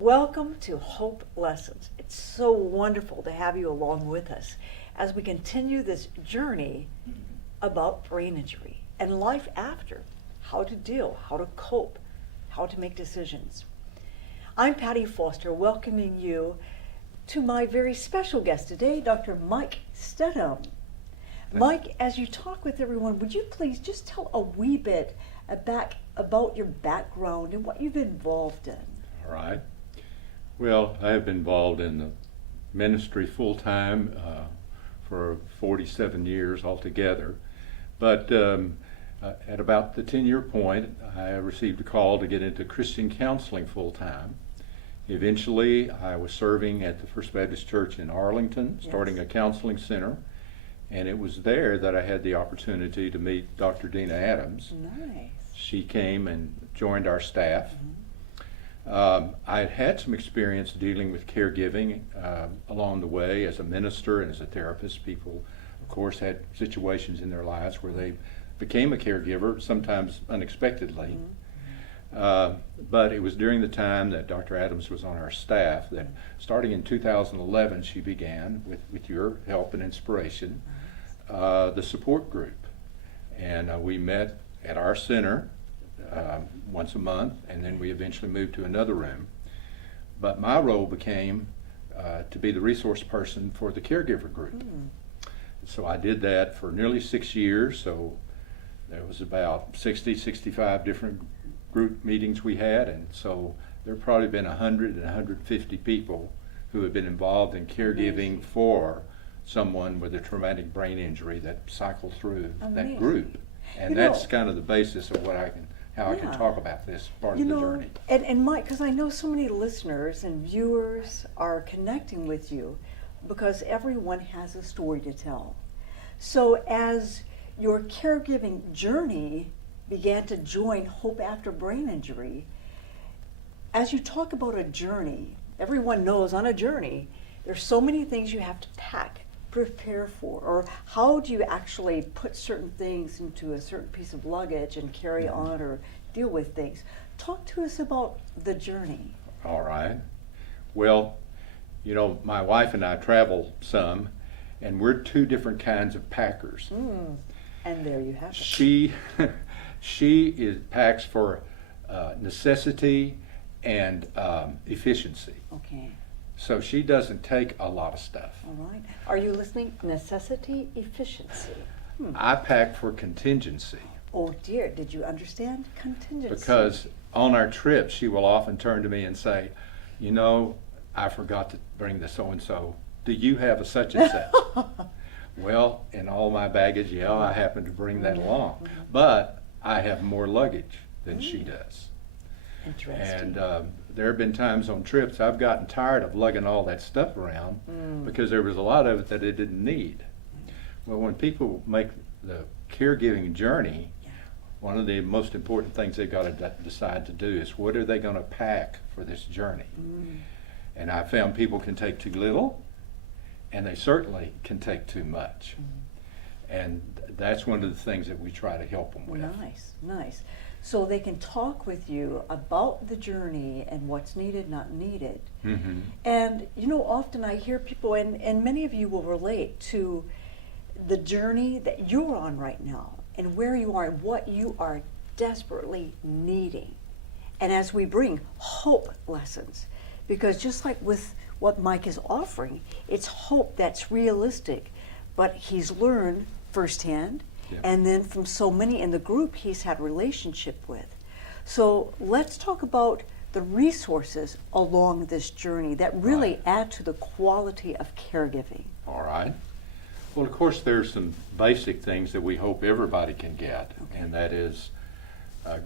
Welcome to Hope Lessons. It's so wonderful to have you along with us as we continue this journey about brain injury and life after, how to deal, how to cope, how to make decisions. I'm Patty Foster, welcoming you to my very special guest today, Dr. Mike Stedham. Mike, as you talk with everyone, would you please just tell a wee bit about your background and what you've been involved in? All right. Well, I have been involved in the ministry full-time for 47 years altogether. But at about the 10-year point, I received a call to get into Christian counseling full-time. Eventually, I was serving at the First Baptist Church in Arlington, starting a counseling center. And it was there that I had the opportunity to meet Dr. Dina Adams. Nice. She came and joined our staff. I had had some experience dealing with caregiving along the way as a minister and as a therapist. People, of course, had situations in their lives where they became a caregiver, sometimes unexpectedly. But it was during the time that Dr. Adams was on our staff that, starting in 2011, she began, with your help and inspiration, the support group. And we met at our center once a month, and then we eventually moved to another room. But my role became to be the resource person for the caregiver group. So I did that for nearly 6 years. So there was about 65 different group meetings we had, and so there have probably been 100 and 150 people who have been involved in caregiving for someone with a traumatic brain injury that cycle through that group. And that's kind of the basis of how I can talk about this part of the journey. And Mike, because I know so many listeners and viewers are connecting with you because everyone has a story to tell. So as your caregiving journey began to join Hope After Brain Injury, as you talk about a journey, everyone knows on a journey, there's so many things you have to pack, prepare for, or how do you actually put certain things into a certain piece of luggage and carry on or deal with things. Talk to us about the journey. All right. Well, you know, my wife and I travel some, and we're two different kinds of packers. And there you have it. She packs for necessity and efficiency. Okay. So she doesn't take a lot of stuff. All right. Are you listening? Necessity, efficiency. I pack for contingency. Oh dear, did you understand? Contingency. Because on our trips, she will often turn to me and say, you know, I forgot to bring the so-and-so. Do you have a such and such? Well, in all my baggage, I happen to bring that along. But I have more luggage than she does. Interesting. And there have been times on trips I've gotten tired of lugging all that stuff around because there was a lot of it that it didn't need. Well, when people make the caregiving journey, one of the most important things they've got to decide to do is what are they going to pack for this journey? And I found people can take too little, and they certainly can take too much. And that's one of the things that we try to help them with. Nice. So they can talk with you about the journey and what's needed, not needed. And, you know, often I hear people, and many of you will relate to the journey that you're on right now and where you are and what you are desperately needing. And as we bring hope lessons, because just like with what Mike is offering, it's hope that's realistic, but he's learned firsthand, and then from so many in the group he's had relationship with. So let's talk about the resources along this journey that really add to the quality of caregiving. All right. Well, of course, there's some basic things that we hope everybody can get, and that is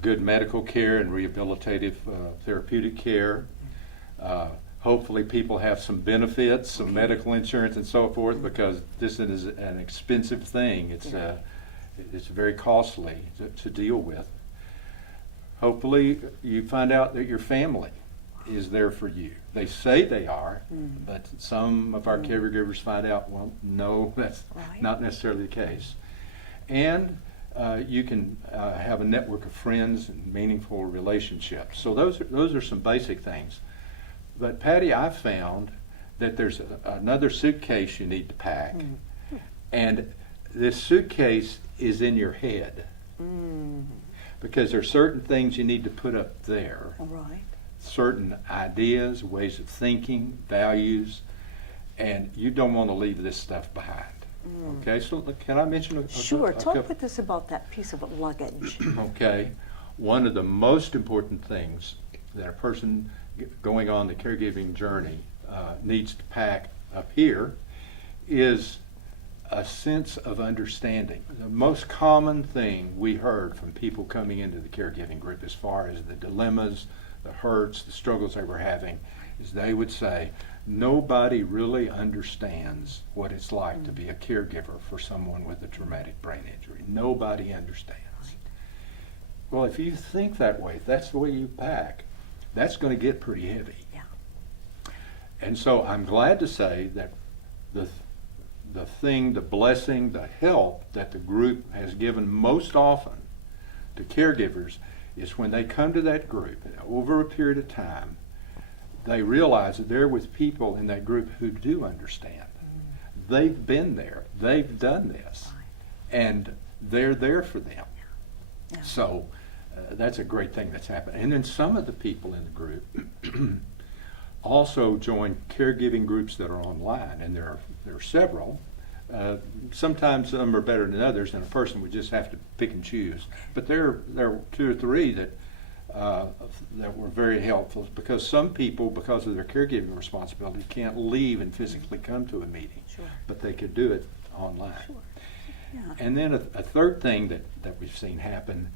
good medical care and rehabilitative therapeutic care. Hopefully people have some benefits, some medical insurance and so forth, because this is an expensive thing. It's very costly to deal with. Hopefully you find out that your family is there for you. They say they are, but some of our caregivers find out, well, no, that's not necessarily the case. And you can have a network of friends and meaningful relationships. So those are some basic things. But Patty, I found that there's another suitcase you need to pack, and this suitcase is in your head, because there are certain things you need to put up there, Right. certain ideas, ways of thinking, values, and you don't want to leave this stuff behind. Okay, so can I mention Sure. a Talk couple? with us about that piece of luggage. Okay, one of the most important things that a person going on the caregiving journey needs to pack up here is a sense of understanding. The most common thing we heard from people coming into the caregiving group, as far as the dilemmas, the hurts, the struggles they were having, is they would say, nobody really understands what it's like to be a caregiver for someone with a traumatic brain injury. Nobody understands. Well, if you think that way, if that's the way you pack, that's going to get pretty heavy. Yeah. And so I'm glad to say that the blessing, the help that the group has given most often to caregivers is when they come to that group, over a period of time, they realize that they're with people in that group who do understand. They've been there. They've done this. And they're there for them. Yeah. So that's a great thing that's happened. And then some of the people in the group also join caregiving groups that are online, and there are several. Sometimes some are better than others, and a person would just have to pick and choose. But there are 2 or 3 that were very helpful, because some people, because of their caregiving responsibility, can't leave and physically come to a meeting, Sure. but they could do it online. Sure. Yeah. And then a third thing that we've seen happen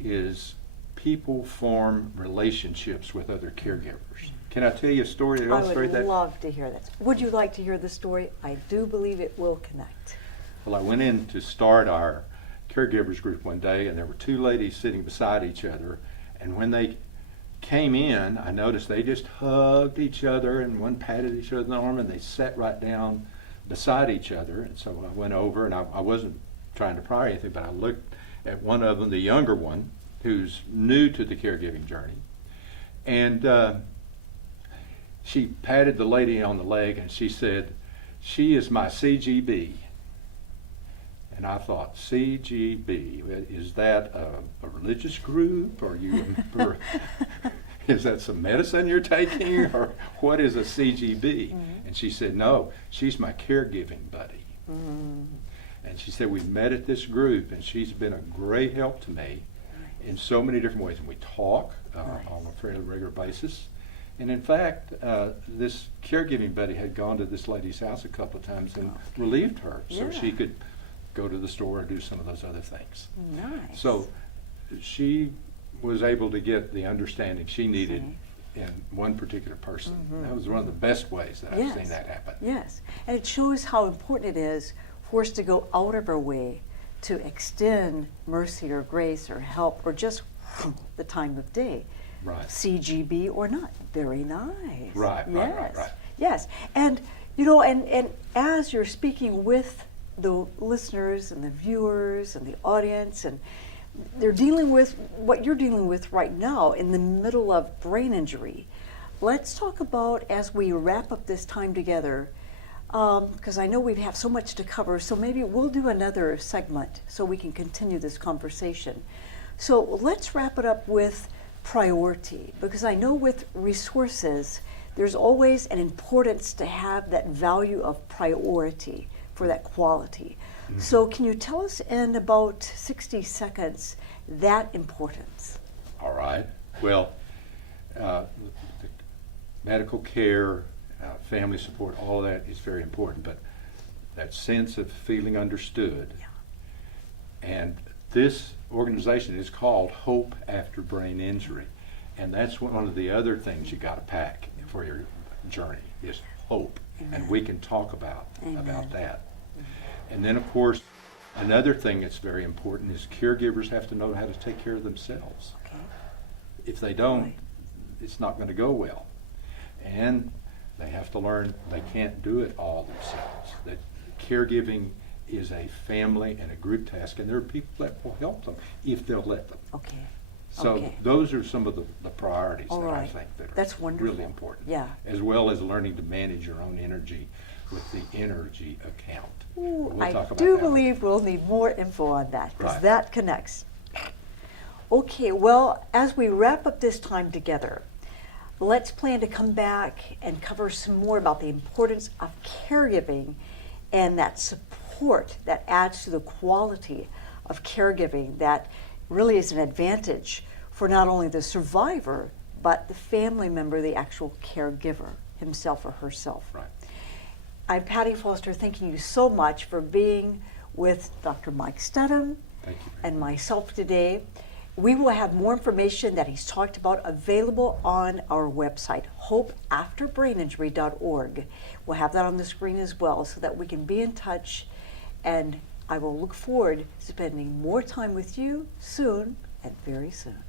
is people form relationships with other caregivers. Can I tell you a story to I illustrate would that? love to hear that. Would you like to hear the story? I do believe it will connect. Well, I went in to start our caregivers group one day, and there were 2 ladies sitting beside each other. And when they came in, I noticed they just hugged each other, and one patted each other on the arm, and they sat right down beside each other. And so I went over, and I wasn't trying to pry anything, but I looked at one of them, the younger one, who's new to the caregiving journey. And she patted the lady on the leg, and she said, "She is my CGB." And I thought, CGB, is that a religious group? Or is that some medicine you're taking? Or what is a CGB? And she said, no, she's my caregiving buddy. And she said, we met at this group, and she's been a great help to me in so many different ways. And we talk on a fairly regular basis. And in fact, this caregiving buddy had gone to this lady's house a couple of times and relieved her, so she could go to the store and do some of those other things. Nice. So she was able to get the understanding she needed in one particular person. That was one of the best ways that I've seen that happen. Yes, and it shows how important it is for us to go out of our way to extend mercy or grace or help or just the time of day. Right. CGB or not. Very nice. Right. Yes. And you know, and as you're speaking with the listeners and the viewers and the audience, and they're dealing with what you're dealing with right now in the middle of brain injury. Let's talk about, as we wrap up this time together, because I know we have so much to cover, so maybe we'll do another segment so we can continue this conversation. So let's wrap it up with priority, because I know with resources, there's always an importance to have that value of priority for that quality. So can you tell us in about 60 seconds that importance? All right. Well, the medical care, family support, all of that is very important, but that sense of feeling understood. And this organization is called Hope After Brain Injury, and that's one of the other things you got to pack for your journey is hope. And we can talk about that. And then, of course, another thing that's very important is caregivers have to know how to take care of themselves. If they don't, it's not going to go well. And they have to learn they can't do it all themselves. That caregiving is a family and a group task, and there are people that will help them if they'll let them. Okay. So Okay. those are some of the priorities All that I right. think that are That's wonderful. really important. Yeah. As well as learning to manage your own energy with the energy account. Ooh, We'll I talk about do that. believe we'll need more info on that, because Right. that connects. Okay, well, as we wrap up this time together, let's plan to come back and cover some more about the importance of caregiving and that support that adds to the quality of caregiving that really is an advantage for not only the survivor, but the family member, the actual caregiver, himself or herself. Right. I'm Patty Foster, thanking you so much for being with Dr. Mike Studham Thank you. and myself today. We will have more information that he's talked about available on our website, hopeafterbraininjury.org. We'll have that on the screen as well so that we can be in touch, and I will look forward to spending more time with you soon and very soon.